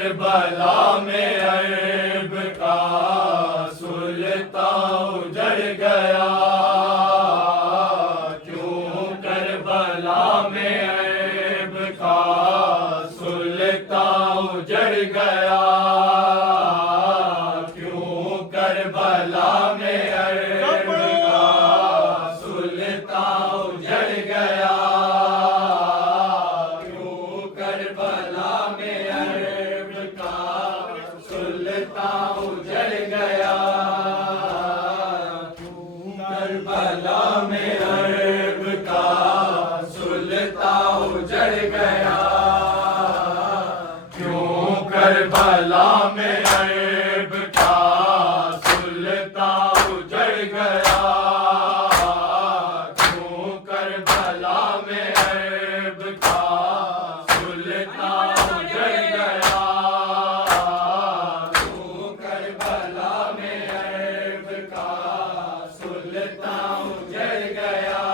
کربلا میں عیب کا سلطان اجڑ گیا، کیوں کربلا میں عیب کا سلطان اجڑ گیا، کیوں کربلا میں عیب کا سلطان اجڑ گیا، کیوں کربلا میں عیب کا سلطان اجڑ گیا، کیوں کربلا میں عیب کا سلطان اجڑ گیا، کیوں کربلا میں عیب کا سلطان اجڑ گیا، کیوں کربلا میں عیب کا سلطان اجڑ گیا، کیوں کربلا میں عیب کا سلطان اجڑ گیا، کیوں کربلا میں عیب کا سلطان اجڑ گیا،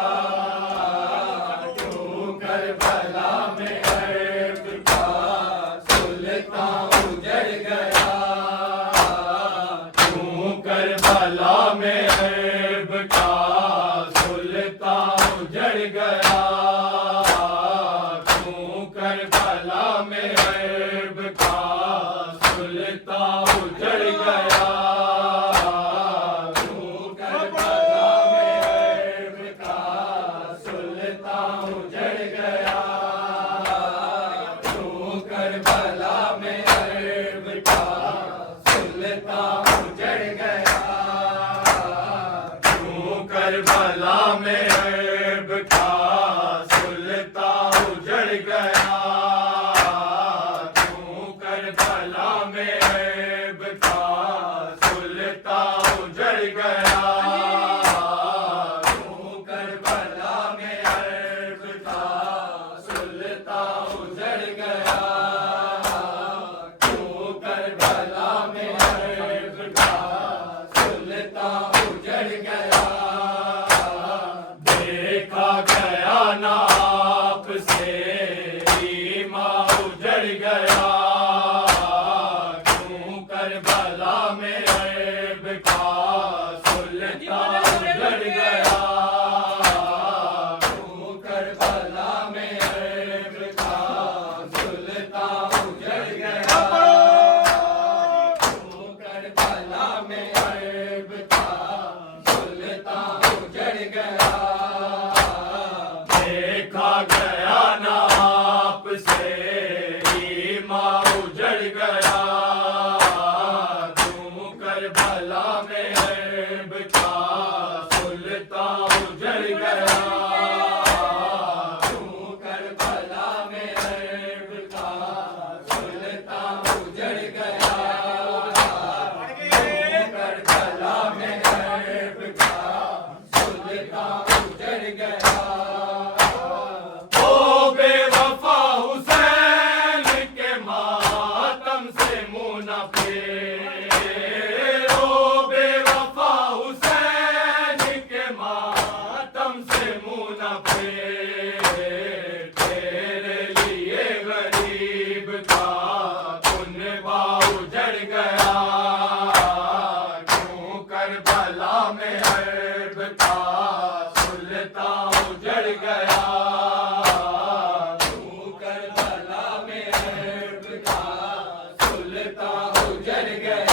کیوں کربلا میں عیب کا سلطان اجڑ گیا، کیوں کربلا میں عیب کا سلطان اجڑ گیا، کیوں کربلا میں عیب کا سلطان اجڑ گیا، کیوں کربلا میں عیب کا سلطان اجڑ گیا، کیوں کربلا میں عیب کا سلطان اجڑ گیا، کیوں کربلا میں عیب کا سلطان اجڑ گیا، کیوں کربلا میں عیب کا سلطان اجڑ گیا، کیوں کربلا میں عیب کا سلطان اجڑ گیا، دیکھا گیا نا آپ سے ایمان اجڑ گیا، کیوں کربلا میں عیب کا سلطان اجڑ گیا، کیوں کربلا میں عیب کا سلطان اجڑ گیا، کیوں کربلا میں عیب کا سلطان اجڑ گیا، دیکھا گیا نا آپ سے ایمان اجڑ گیا، کیوں کربلا میں عیب کا سلطان اجڑ گیا، کیوں کربلا میں عیب کا سلطان اجڑ گیا، کیوں کربلا میں عیب کا سلطان اجڑ گیا، او بے وفا حسین کے ماتم سے منہ نہ پھیر، او بے وفا حسین کے ماتم سے منہ نہ پھیر، تیرے لیے غریب کا کنبہ اجڑ گیا، کیوں کربلا میں عیب کا سلطان اجڑ گیا، کیوں کربلا میں عیب کا سلطان اجڑ گیا،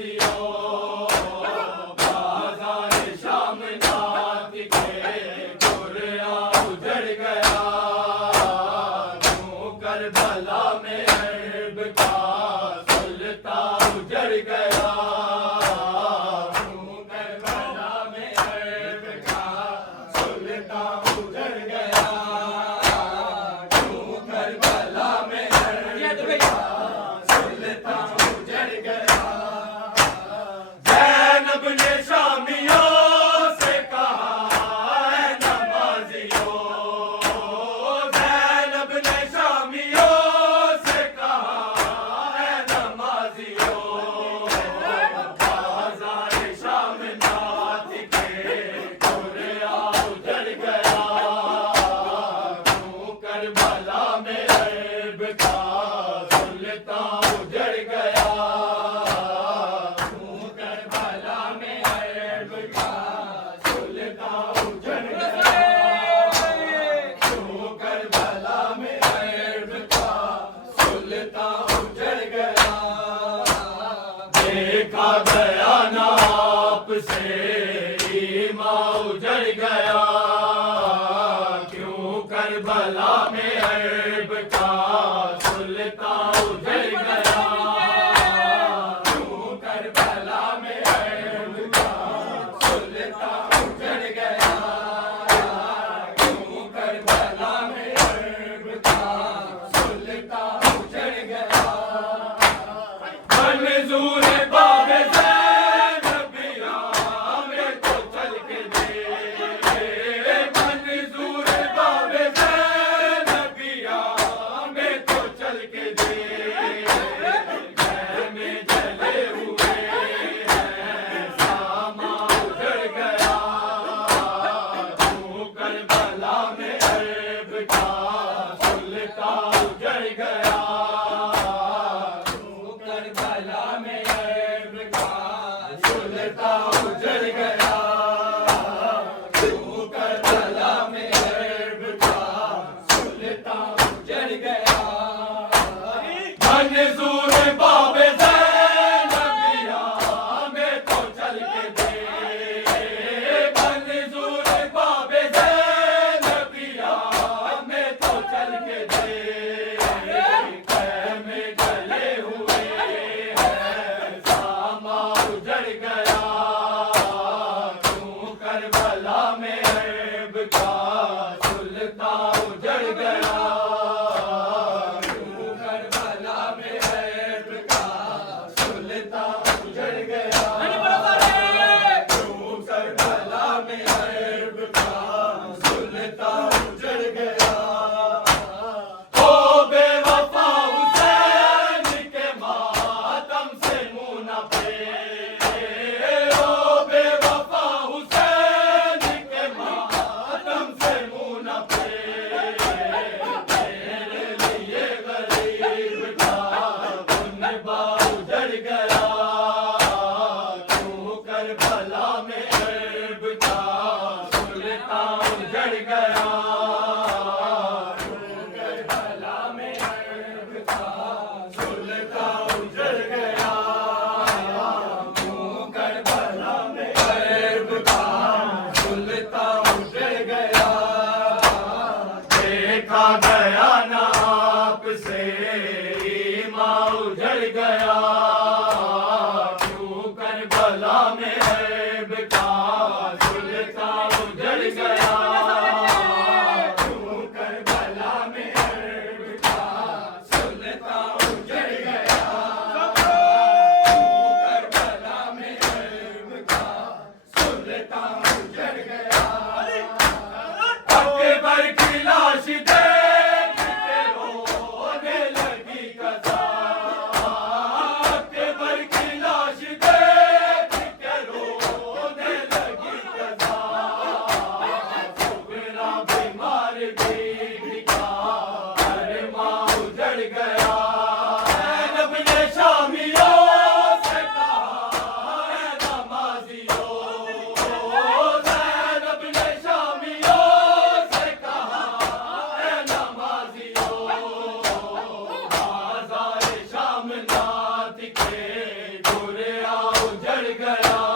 نمازیوں بازار شام نات کے گوریا اجڑ گیا کیوں کربلا میں عرب کا سلطان اجڑ گیا کیوں کربلا میں عرب کا سلطان اجڑ گیا کیوں کربلا میں عرب کا سلطان اجڑ گیا زینب نے شامیوں سے کہا اے نمازیوں زینب نے شامیوں سے کہا اے نمازیوں بازار شام نات کے گوریا اجڑ گیا کیوں کربلا میں عرب کا سلطان اجڑ گیا کیوں کربلا میں عرب کا سلطان اجڑ گیا کیوں کربلا میں عرب کا سلطان اجڑ گیا دیکھا گیا نا آپ سے ایمان اجڑ گیا کیوں کربلا میں عرب کا سلطان اجڑ گیا کیوں کربلا میں عرب کا سلطان اجڑ گیا کیوں کربلا میں عرب کا سلطان اجڑ گیا منظور باب زینبیہ میں تو چل کے دے منظور باب زینبیہ میں تو چل کے دے گھر میں جلے ہوئے ہیں ساما اجڑ گیا کیوں کربلا میں عرب کا سلطان اجڑ گیا کیوں کربلا میں عرب کا سلطان اجڑ گیا کیوں کربلا میں عرب کا سلطان اجڑ گیا منظور باب زینبیہ میں تو چل کے دے منظور باب زینبیہ میں تو چل کے دے خیمے جلے ہوئے ہیں ساما اجڑ گیا کیوں کربلا میں عرب کا سلطان اجڑ گیا کیوں کربلا میں عرب کا سلطان اجڑ گیا کیوں کربلا میں عرب کا سلطان اجڑ گیا او بے وفا حسین کے ماتم سے منہ نہ پھیر او بے وفا حسین کے ماتم سے منہ نہ پھیر تیرے لیے غریب کا کنبہ اجڑ گیا کیوں کربلا میں عرب کا سلطان اجڑ گیا کیوں کربلا میں عرب کا سلطان اجڑ گیا کیوں کربلا میں عرب کا سلطان اجڑ گیا دیکھا گیا نا آپ سے ایمان اجڑ گیا کیوں کربلا میں عرب کا سلطان اجڑ گیا کیوں کربلا میں عرب کا سلطان اجڑ گیا کیوں کربلا میں عرب کا سلطان اجڑ گیا اکبر کی لاش دیکھ کے رونے لگی قضا اکبر کی لاش دیکھ کے رونے اجڑ گیا